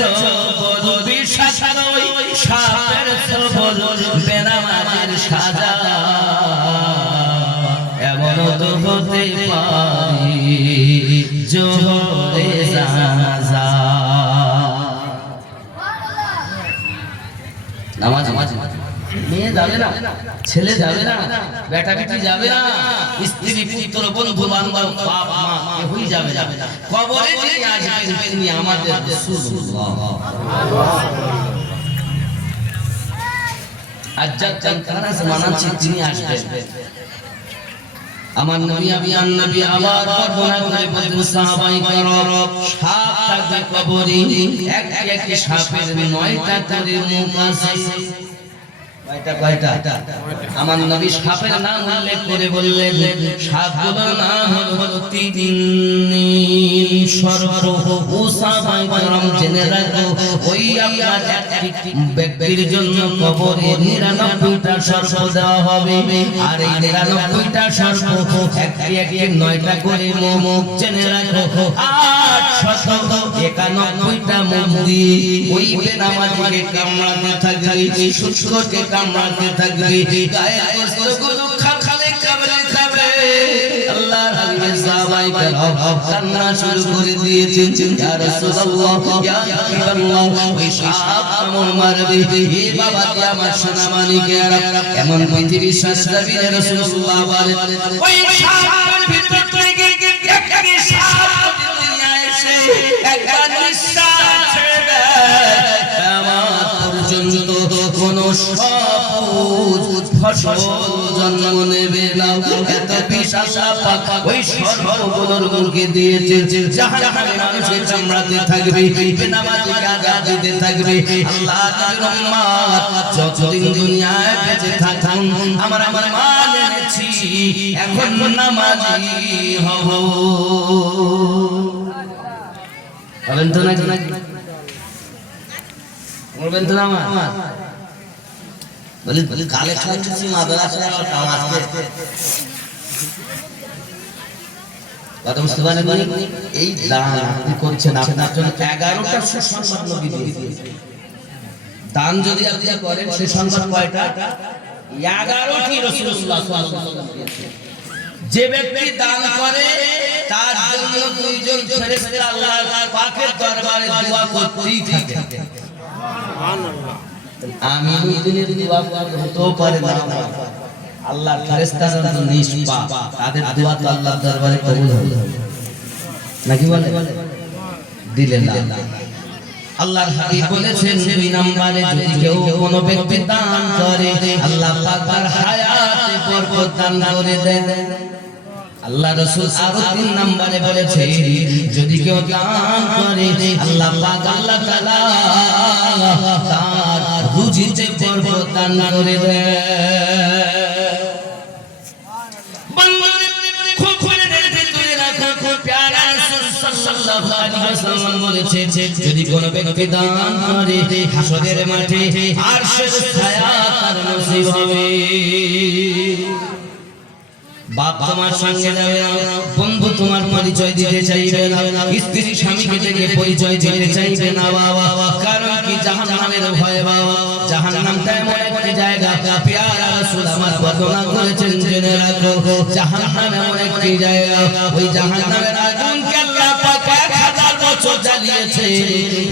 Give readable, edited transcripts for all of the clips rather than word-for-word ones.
ছোবল বিষাক্ত সাপের ছোবল বেনামাজের সাজা এমন তো হতে পারে জোহরে জানাজা নামাজ মেয়ে যাবে না ছেলে যাবে না বেটা বেটি যাবে না স্ত্রী পুত্র বন্ধু বান্ধব বাপ মা কেউই যাবে না কবরে যিনি আসবেন তিনি আমাদের রাসূলুল্লাহ আজ্জাদ জানখানা মানাচ্ছি তিনি আসবেন আমার নবী আবিয়ান নবী আবার বর্ণনা করে বলেন সাহাবায়ে কেরাম সাপ থাকবে কবরে এক সাপের 9টা করে মুখ আছে কয়টা আমার নবী সাপের নাম উল্লেখ করে বললেন সাপগুলোর নাম হলো তিননিল সর্প সাহাবায়ে কেরাম জেনে রাখো ওই আপনার একটি ব্যক্তির জন্য কবরে 99টা সর্প দেওয়া হবে আর এই 99টা সর্প একটি 9টা করে মুখ জেনে রাখো 891টা মুখ দিয়ে ওই বেনামাজিকে কামড়াতে থাকবে সুস্থকে কামড়াতে থাকবে গায়ের গোশতগুলো খালে খাবে আল্লাহর হাবিব সাহাবায়ে কেরাম কান্না শুরু করে দিয়েছেন ইয়া রাসূলুল্লাহ ইয়া হাবিবাল্লাহ ওই সাপ কামড় মারবে হে বাবা কে আমার সোনা মানিকেরা এমন পৃথিবীর শাস্ত্রবীর রাসূলুল্লাহ বলেন ওই সাপের ভিতর থেকে একটি সাপ দুনিয়ায় এসে একটা নিঃশ্বাস ছেড়ে দেয় কিয়ামত পর্যন্ত কোন সবুজ ফসল জন্ম নেবে না এত বিশাল সাপ ওই সর্বগুলোর মুখে দিয়েছে জাহান্নামের মানুষের কামড়াতে থাকবে বেনামাজিকে আযাব দিতে থাকবে আল্লাহর নবীর উম্মত যতদিন দুনিয়ায় বেঁচে থাকুন আমার মা জেনেছি এখন নামাজি হব বলেন তো না বলবেন তো না আমার বলি কালে খাচ্ছি মাদ্রাসায় কাম আজকে কথা বুঝতে পারেন এই দান আপনি করছেন আপনার জন্য 11টা সুসংবাদ নবী দিয়েছে দান যদি আপনি করেন সুসংবাদ কয়টা 11টি রাসূলুল্লাহ সাল্লাল্লাহু আলাইহি ওয়াসাল্লাম দিয়েছে যে ব্যক্তি দান করে তার জন্য দুইজন ফেরেশতা আল্লাহর পাকের দরবারে দোয়া করতেই থাকে সুবহানাল্লাহ আমি দিনের দোয়া হতেও পারে না আল্লাহর ফেরেশতারা তো নিষ্পাপ তাদের দোয়া তো আল্লাহর দরবারে কবুল হবে নাকি বলে দিলেন না আল্লাহর হাবিব বলেছেন 2 নম্বরে যদি কেউ কোনো ব্যক্তি দান করে আল্লাহ পাক তার হায়াতে বরকত দান করে দেন আল্লাহ রাসূল আরো 3 নম্বরে বলেছে যদি কেউ দান করে আল্লাহ পাক আল্লাহ তাআলা তার রুজিতে বরকত দান করে দেন বান্দারে খুব করে ধরে রাখো খুব প্যারা রাসূল সাল্লাল্লাহু আলাইহি ওয়াসাল্লাম বলেছে যদি কোনো ব্যক্তি দান করে হাসরের মাঠে আরশের ছায়া তার নসিব হবে বাপ তোমার সঙ্গে যাবে না বন্ধু তোমার পরিচয় দিতে চাইবে না স্ত্রী স্বামীকে থেকে পরিচয় দিতে চাইবে না বাবা কারণ কি জাহান্নামের ভয় বাবা জাহান্নামটা এমন একটি জায়গা প্রিয় রাসূল আমার বর্ণনা করেছেন জেনে রাখো জাহান্নাম এমন একটি জায়গা ওই জাহান্নামের আগুনকে আল্লাহ পাক 1000 বছর জ্বালিয়েছে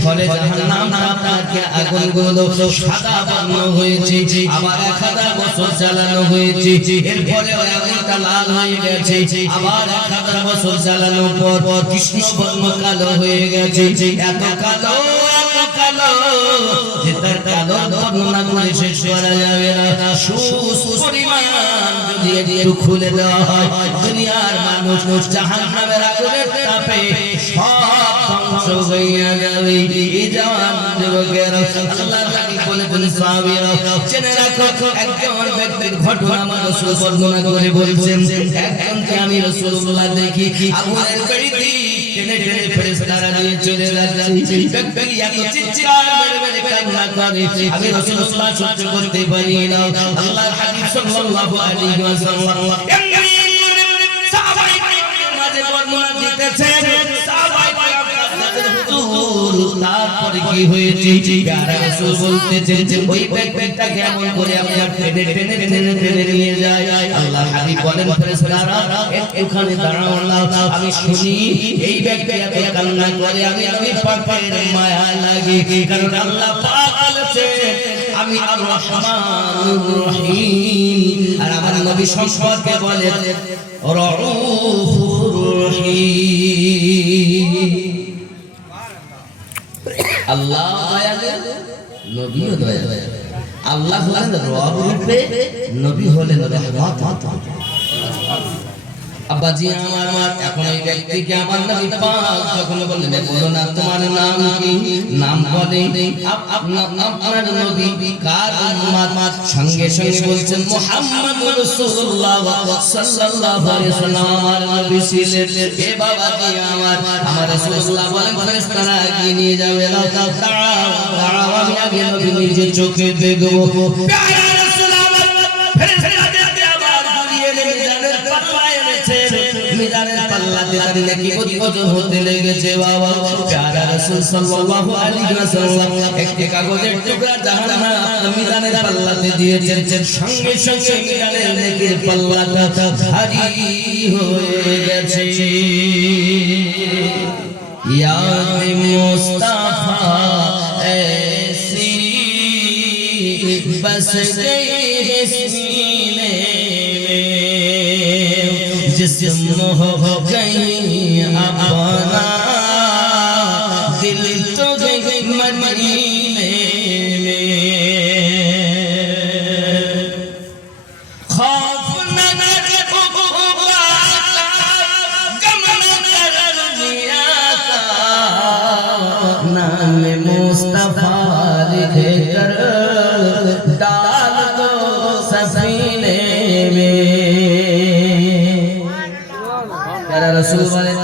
ফলে জাহান্নামটা আপনাকে আগুনগুলো সাদা বর্ণ হয়েছে আবার 1000 বছর জ্বালানো হয়েছে এরপরে ওই আগুনটা লাল হয়ে গেছে আবার 1000 বছর জ্বালানোর পর কৃষ্ণ বর্ণ কালো হয়ে গেছে এত কালো যে তার কালো বর্ণনা করে শেষ করা যাবে না সুপরিমাণ যদি একটু খুলে দেওয়া হয় দুনিয়ার মানুষ জাহান্নামের আগুনের তাপে সব ধ্বংস হয়ে যাবে এই জওয়ান যুবকেরা আল্লাহর হাবিব বলেছেন সাহাবীরা জেনে রাখো একজন ব্যক্তির ঘটনা আমার রাসূল বর্ণনা করে বলেছেন একজনকে আমি রাসূলুল্লাহ দেখি আগুনের কড়িতে টেনে টেনে ফেরেশতারা নিয়ে চলে যাচ্ছে ব্যক্তি এত চিৎকার মেরে কান্না করে আমি রাসূলুল্লাহ সহ্য করতে পারি না আল্লাহর হাবিব সাল্লাল্লাহু আলাইহি ওয়াসাল্লাম এমনি সাহাবায়ে মাঝে বর্ণনা দিতেছেন সাহাবায়ে হুজুর তারপরে কি হয়েছে প্যারা রাসূল বলতেছেন ওই ব্যক্তিটা কেমন করে আপনার টেনে টেনে টেনে টেনে নিয়ে যায় আল্লাহ হাবিব বলেন ফেরেশতারা একটুখানি দাঁড়াও আল্লাহ আমি শুনি এই ব্যক্তি এত কান্না করে আমি পাকের মায়া লাগে কারণ আল্লাহ পাক বলেছেন আমি আর রহমানুর রহিম আর আমার নবী সম্পর্কে বলেন রউফুর রহিম আল্লাহ দয়ালু নবীও দয়ালু আল্লাহ হলেন রব রূপে নবী হলেন রহমত আব্বাজি আমার এখন এই ব্যক্তিকে আমার নবী পাক যখন বললেন বলো না তোমার নাম কি নাম বলে আপনার নবী কার উম্মত সঙ্গে সঙ্গে বলছেন মুহাম্মদুর রাসূলুল্লাহ সাল্লাল্লাহু আলাইহি ওয়াসাল্লাম আমার নবী ছিলেন এ বাবাজি আমার রাসূলুল্লাহ বলেন ফেরেশতারা এগিয়ে নিয়ে যাবে দাঁড়াও আমি আগে নবী নিজে চোখে দেখব প্যারা রাসূলুল্লাহ ফেরেশতাদেরকে আবার ঘুরিয়ে নিয়ে যাবেন মিজানের পাল্লাতে তার নেকি ওজন হতে লেগেছে বাবা প্যারা রাসূল সাল্লাল্লাহু আলাইহি ওয়াসাল্লাম একটি কাগজের টুকরা জাহান্নামে মিজানের পাল্লাতে দিয়েছেন সঙ্গে সঙ্গে মিজানের নেকির পাল্লাটা ভারী হয়ে গেছে ইয়া মুস্তাফা ऐसी बस गई सीने जिस्म हो गई अपना दिल तो गई मदीने में खौफ न हुआ गम न दिया नाम मुस्तफा लिखे कर डाल दो सफीने में রাসূল বলেন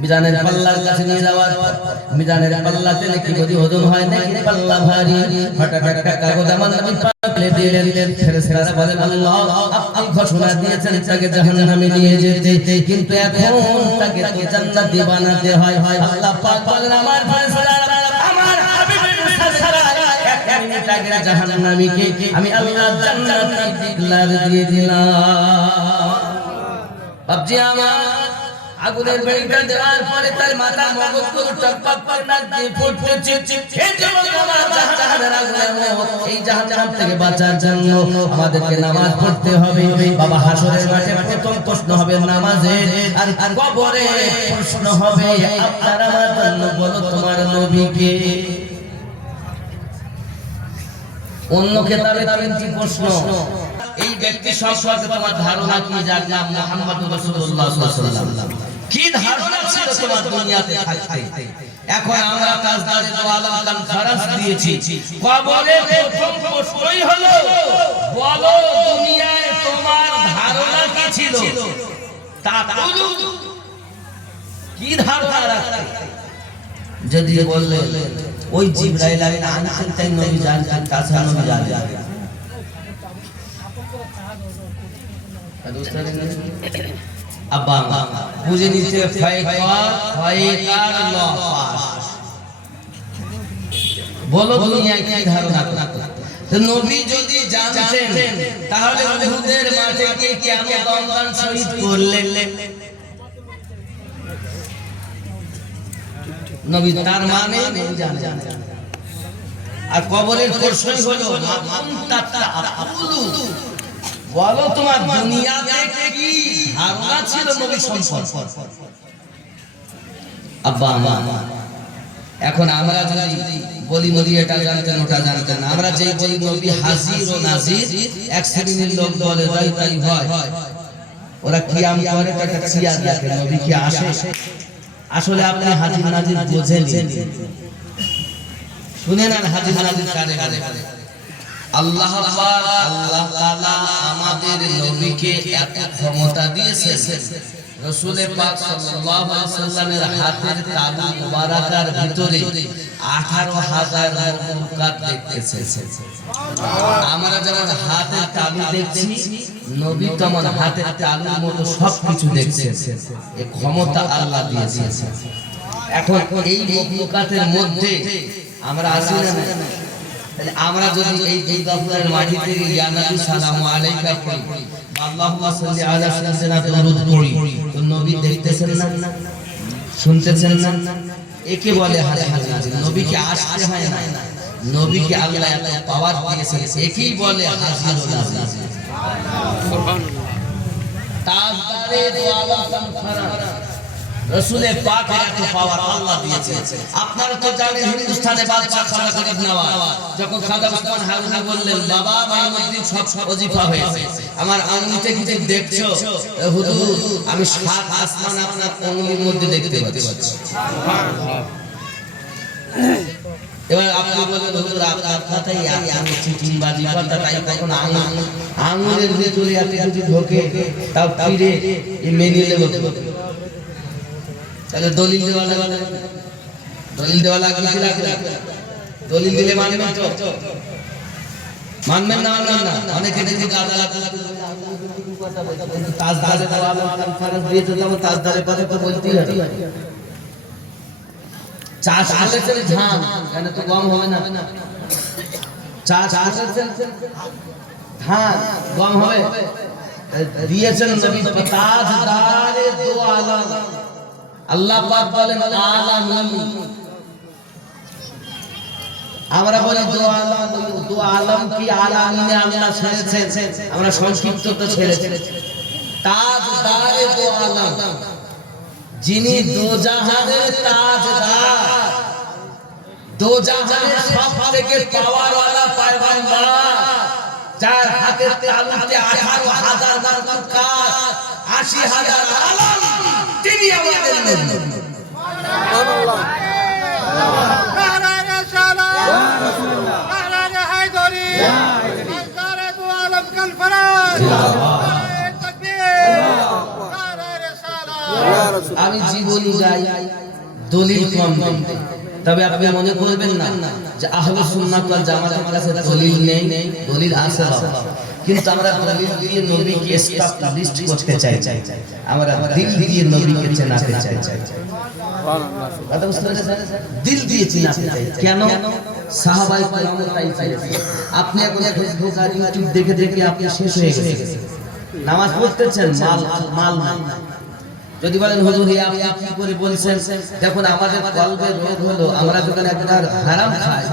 মিজানের পাল্লার কাছে নিয়ে যাওয়ার পর মিজানের পাল্লাতে নাকি যদি ওজন হয় নাকি পাল্লা ভারী হঠাৎ একটা কাগজ আমার নবী পাক দিয়ে দিলেন ফেরেশতারা বলেন আল্লাহ আপনি ঘোষণা দিয়েছেন তাকে জাহান্নামে নিয়ে যেতে কিন্তু এখন তাকে তো জান্নাতি বানাতে হয় আল্লাহ পাক বলেন আমার ফেরেশতারা আমার হাবিবের ফেরেশতারা এক মিনিট আগে জাহান্নামীকে আমি আল্লাহ জান্নাতি ডিক্লার দিয়ে দিলাম বাপজি আমার আগুনের বেড়িটা দেওয়ার পরে তার মাথা মগজগুলো টকটক করে নাক দিয়ে ফুটছে এই জন্য আমার জাহান্নামের আগুনের মত এই জাহান্নাম থেকে বাঁচার জন্য আমাদেরকে নামাজ পড়তে হবে বাবা হাসরের মাঠে প্রথম প্রশ্ন হবে নামাজের আর কবরে প্রশ্ন হবে আপনার আমার জন্য বলো তোমার নবীকে অন্য কিতাবে তিনটি প্রশ্ন এই ব্যক্তি সম্পর্কে তোমার ধারণা কি যার নাম মুহাম্মদুর রাসূলুল্লাহ সাল্লাল্লাহু আলাইহি ওয়াসাল্লাম কি ধারণা ছিল তোমার দুনিয়াতে থাকতে এখন আমরা তাজদারে দো আলম কান খরাস দিয়েছি কবরে প্রথম প্রশ্নই হলো বলো দুনিয়ায় তোমার ধারণা কি ছিল তাকুলু কি ধারণা রাখতে যদি বললে ওই জিবরাইল আলাইহিস সালাম তাই নবী জানতেন কাছে নবী জানতেন আব্বা বুঝে নিতে ফায়কার লফাস বলো দুনিয়ায় কি ধারণা তো নবী যদি জানতেন তাহলে উহুদের মাঠে কে কিয়ামত অঙ্গন শহীদ করলেন নবী তার মানে জানেন আর কবরের প্রশ্নই হলো বলো তোমার দুনিয়াতে কি ধারণা ছিল নবী সম্পর্কে আব্বা এখন আমরা যদি বলি নবী এটা জানতেন ওটা জানতেন আমরা যেই বলি নবী হাজির ও নাজির এক শ্রেণীর লোক বলে তাই হয় ওরা কিয়াম করে একটা চেয়ার রাখে নবী কি আসে আসলে আপনি হাজির নাজির বোঝেন শুনেন আর হাজির নাজির কারে কারে আল্লাহ পাক আল্লাহ তাআলা আমাদের নবীকে এত ক্ষমতা দিয়েছেন রাসূল পাক সাল্লাল্লাহু আলাইহি ওয়াসাল্লামের হাতের তালু মুবারাকার ভিতরে 18000 মাখলুকাত দেখতেছেন আমরা যেমন হাতের তালু দেখছি নবী তেমন হাতের তালুর মতো সবকিছু দেখছেন এই ক্ষমতা আল্লাহ দিয়েছেন এখন এই মখলুকাতের মধ্যে আমরা আছি না, তাহলে আমরা যদি এই দুর্গাপুরের মাটি থেকে ইয়া নবী সালামু আলাইকা পড়ি, আল্লাহুম্মা সাল্লি আলা সাইয়্যিদিনা দরুদ পড়ি, তো নবী দেখতেছেন না, শুনতেছেন না, একে বলে হাজির নাজির। নবীকে আসতে হয় না, নবীকে আল্লাহ এত পাওয়ার দিয়েছেন, একেই বলে হাজির নাজির। সুবহানাল্লাহ। তাজদারে দো আলম তামখানা রাসূলে পাকের এত পাওয়ার আল্লাহ দিয়েছেন। আপনারা তো জানেন হিন্দুস্তানে বাদশা খাজা গরিব নওয়াজ যখন খাজা ওসমান হারুনি বললেন, বাবা মাইনুদ্দিন সব ওজিফা হয়েছে, আমার আঙ্গুলিতে কিছু দেখছো? হুজুর আমি সাত আসমান আপনার আঙ্গুলির মধ্যে দেখতে পাচ্ছি। সুবহানাল্লাহ। এবার আপনি বলেন হুজুর আপনার কথাই আমি চিটিংবাজি কথা, তাই তখন আঙ্গুলের ভিতরে এত কিছু ঢোকে, তাও ফিরে মেনে নেব। তাহলে দলিল দেওয়া লাগবে, দলিল দেওয়া লাগবে কি লাগবে? দলিল দিলে মানবেন তো? মানবেন না? মানবেন না? অনেকে দেখি গাদা লাগবে, তাজদারে দেওয়া আলম ফারাজ দিয়েছে, তখন তাজদারের কথা তো বলতেই হবে। চাষ করেছেন ধান, কেন তো গম হবে না? চাষ করেছেন ধান, গম হবে? দিয়েছেন নবী তাজদারে দো আলম। আল্লাহ পাক বলেন আলামিন, আমরা বলি দো আলম, দো আলম কি আলামিনে আল্লাহ ছেড়েছেন, আমরা সংক্ষিপ্ত তো ছেড়েছি। তাজদারে দো আলম, যিনি দোজাহানের তাজদার, দোজাহানের সবথেকে পাওয়ারওয়ালা পয়গম্বর, যার হাতে তালুতে 18,000 মুকাত, 80,000 আলম, তিনি আমাদের নবী। সুবহানাল্লাহ। নারায়ে সালাম, ইয়া রাসূলুল্লাহ, নারায়ে হায়দারি, নারায়ে দো আলম কাল ফরাজ, নারায়ে তাকবীর, নারায়ে সালাম, ইয়া রাসূল। আমি জীবনী গাই, দলিল কম দেই, তবে আপনি মনে করবেন না যে আহলে সুন্নাত ওয়াল জামাতের কাছে দলিল নেই, দলিল আছে, কিন্তু আমরা দলিল দিয়ে নবীকে এস্টাবলিশ করতে চাই, আমরা দিল দিয়ে নবীকে চেনাতে চাই। সুবহানাল্লাহ। কথা বুঝতে পেরেছেন? দিল দিয়ে চেনাতে চাই। কেন? সাহাবায়ে কেরাম তাই চাইছে। আপনি এখন ফেসবুক আর ইউটিউব দেখে দেখে আপনি শেষ হয়ে গেছেন, নামাজ পড়তেছেন, মাল নাই। যদি বলেন হুজুর আপনি কি করে বলছেন, দেখুন আমাদের কলবে রোগ হলো, আমরা যখন একবার হারাম খাই